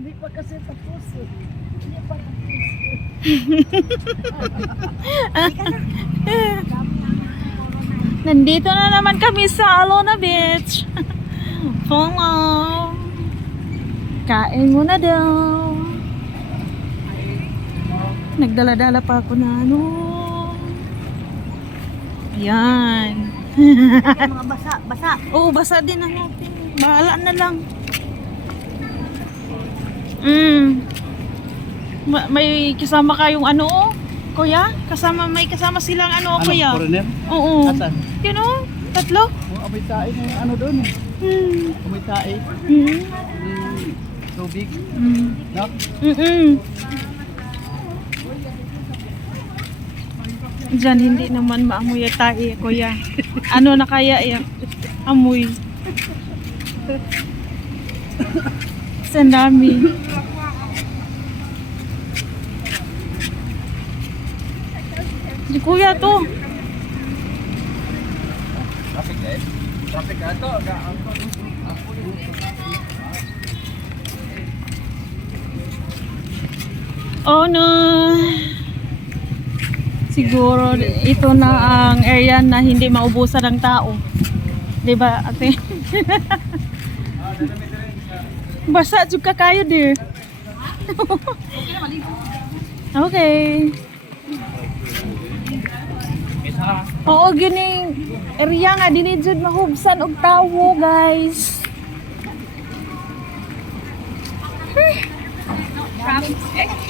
Hindi pa kasi tapos eh. Hindi pa tapos eh. Nandito na naman kami sa Alona Beach. Follow. Kain muna daw. Nagdala-dala pa ako na ano. Ayan. Mga basa. Oo, basa din ang natin. Bahala na lang. May kasama kayong ano, oh, kuya? May kasama silang ano, kuya? Foreigner? Oo. Asan? Yun oh, tatlo? Oh, amoy tae na yung ano doon eh. Amoy tae. Tubig. No? Diyan, hindi naman maamoy at tae, kuya. Ano na kaya yan? Amoy. Sandami. Si kuya to. Traffic eh? Traffic ato. Oh no. Siguro ito na ang area na hindi maubusan ng tao. 'Di ba, ate? Basa juga kayo, dear. Okay. Oo, gining area nga dinhi jud mahubsan og tawo, guys.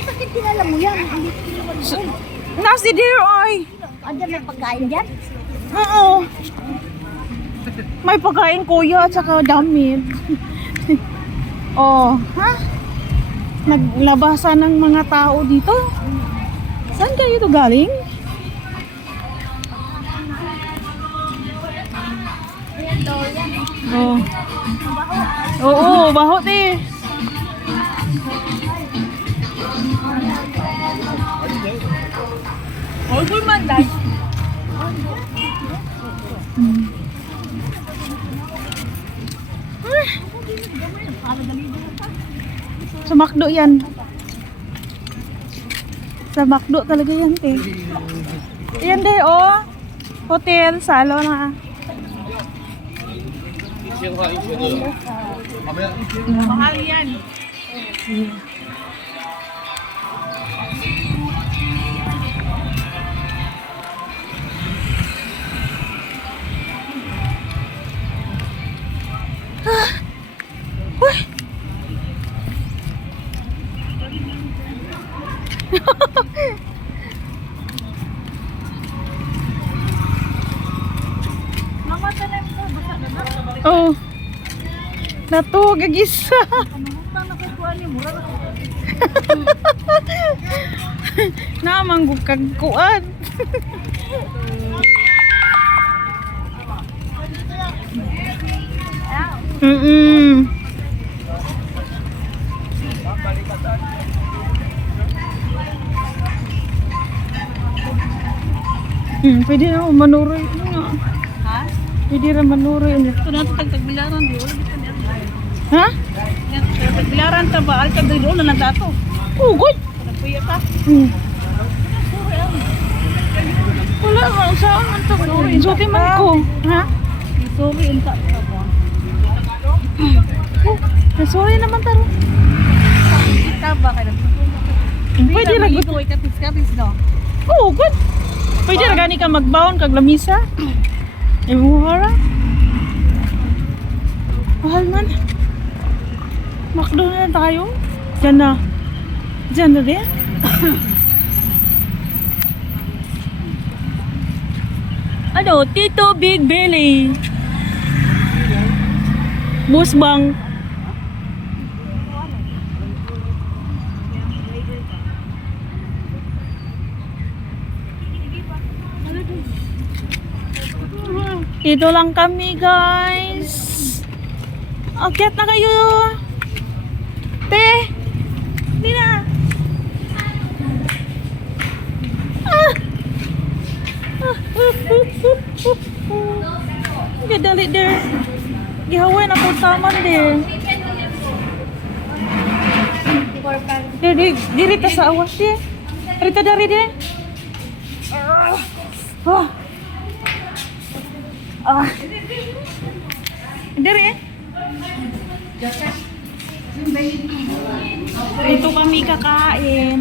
Bakit dinala mo yan? Hindi ko Nasi dear, oy. Andiyan may pagkain dyan? Oo. May pagkain, kuya, at saka damit. Oh, ha? Naglabasan ng mga tao dito. Saan kayo to galing? Oh. Oo, bahot eh. All man, guys. Sa McDo yan. Sa McDo talaga yan, te. Yan, de, oh. Hotel, salo na. Mahal yan. Uy. Mamatalim ko. Basta na na. Oh. Nato, gagisa. Panuhutan na kay Kuan ni mura na. Namanggug kag kuan. Pwede na ako manuroy. Ha? Pwede na manuroy. Ito na ito tagbilaran. Di wala kita niya. Ha? Yan, tagbilaran ta ba? Alkag dahil doon na nagdato. Oh, good. Nagpuya ka. Wala nga. Saan man ito? Insulti man ko. Ha? Sorry, unta ka ba? Oh, sorry naman taro. Kita ba kayo? Pwede na good. Ito, ikatis-katis, no? Oh, good. Pwede na gani ka magbaon kag lamisa. Imuhara. Mahal man. McDo na tayo. Diyan na. Diyan na din. Ano? Tito Big Belly. Musbang. Dito lang kami, guys. Akyat na kayo. Te. Hindi na. Dali der. Gihawin ako taman der. Diri ta sa awas di. Rita dari di. Oh. Ah. Dari eh. Ito kami kakain.